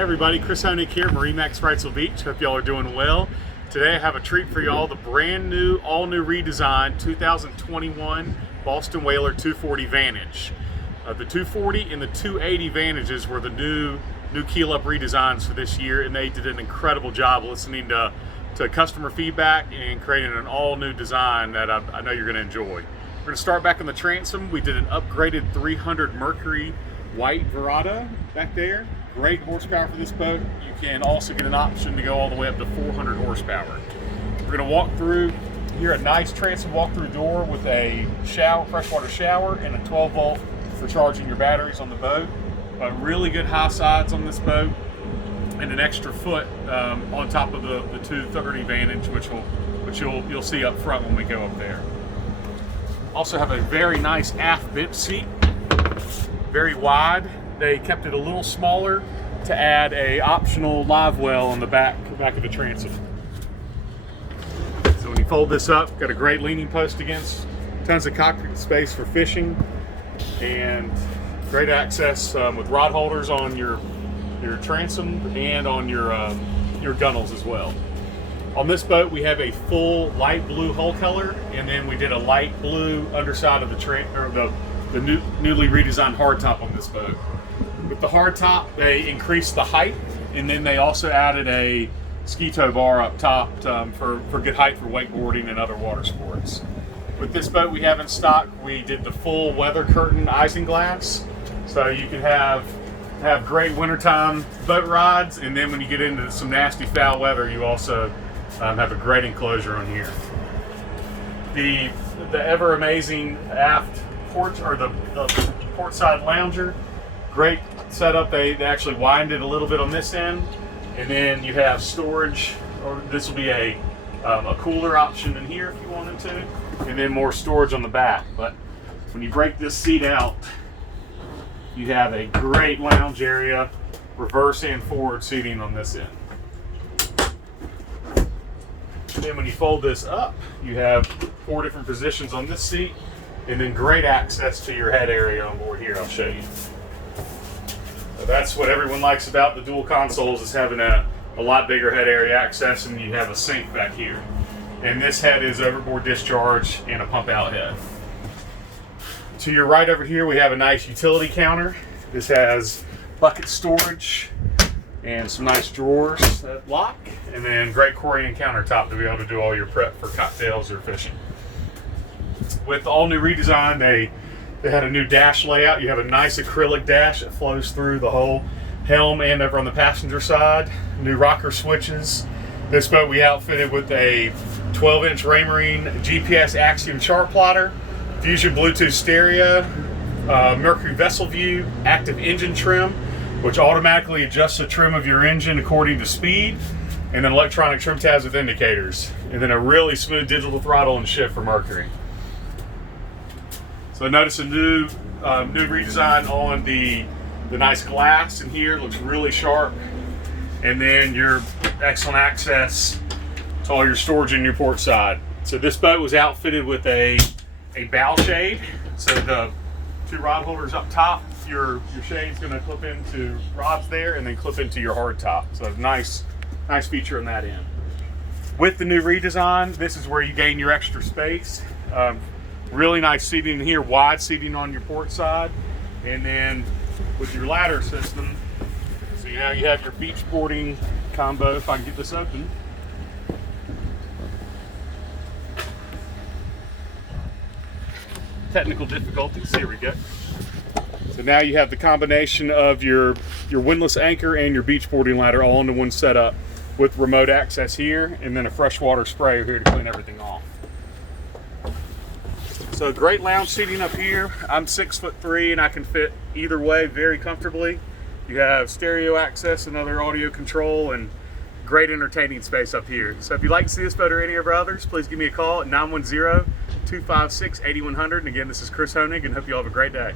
Hey everybody, Chris Honig here, MarineMax Wrightsville Beach. Hope y'all are doing well. Today I have a treat for y'all, the brand new, all new redesigned 2021 Boston Whaler 240 Vantage. The 240 and the 280 Vantages were the new keel up redesigns for this year, and they did an incredible job listening to customer feedback and creating an all new design that I know you're going to enjoy. We're going to start back on the transom. We did an upgraded 300 Mercury white Verata back there. Great horsepower for this boat. You can also get an option to go all the way up to 400 horsepower. We're going to walk through here, a nice transom walk-through door with a freshwater shower and a 12 volt for charging your batteries on the boat. Really good high sides on this boat, and an extra foot on top of the 230 Vantage, which you'll see up front when we go up there. Also have a very nice aft bench seat, very wide. They kept it a little smaller to add a optional live well on the back of the transom. So when you fold this up, got a great leaning post against, tons of cockpit space for fishing, and great access with rod holders on your transom and on your gunnels as well. On this boat, we have a full light blue hull color, and then we did a light blue underside of the newly redesigned hardtop on this boat. With the hardtop, they increased the height, and then they also added a ski tow bar up top for good height for wakeboarding and other water sports. With this boat we have in stock, we did the full weather curtain isinglass, so you can have great wintertime boat rides, and then when you get into some nasty foul weather, you also have a great enclosure on here. The ever amazing aft porch, or the port side lounger, great setup. They actually widened it a little bit on this end, and then you have storage, or this will be a cooler option in here if you wanted to, and then more storage on the back. But when you break this seat out, you have a great lounge area, reverse and forward seating on this end. And then when you fold this up, you have 4 different positions on this seat, and then great access to your head area on board here. I'll show you. So that's what everyone likes about the dual consoles, is having a lot bigger head area access, and you have a sink back here. And this head is overboard discharge and a pump out head. To your right over here, we have a nice utility counter. This has bucket storage and some nice drawers that lock, and then great Corian countertop to be able to do all your prep for cocktails or fishing. With the all new redesign, they had a new dash layout. You have a nice acrylic dash that flows through the whole helm and over on the passenger side. New rocker switches. This boat we outfitted with a 12-inch Raymarine GPS Axiom chart plotter, Fusion Bluetooth stereo, Mercury vessel view, active engine trim, which automatically adjusts the trim of your engine according to speed, and then electronic trim tabs with indicators, and then a really smooth digital throttle and shift for Mercury. So notice a new redesign on the nice glass in here. Looks really sharp, and then your excellent access to all your storage in your port side. So this boat was outfitted with a bow shade. So the 2 rod holders up top, your shade's going to clip into rods there, and then clip into your hard top. So a nice feature on that end. With the new redesign, this is where you gain your extra space. Really nice seating in here, wide seating on your port side, and then with your ladder system, so now you have your beach boarding combo. If I can get this open. Technical difficulties, here we go. So now you have the combination of your windlass anchor and your beach boarding ladder all into one setup, with remote access here, and then a freshwater sprayer here to clean everything off. So great lounge seating up here. I'm 6'3", and I can fit either way very comfortably. You have stereo access and other audio control, and great entertaining space up here. So if you'd like to see this boat or any of our others, please give me a call at 910-256-8100. And again, this is Chris Honig, and hope you all have a great day.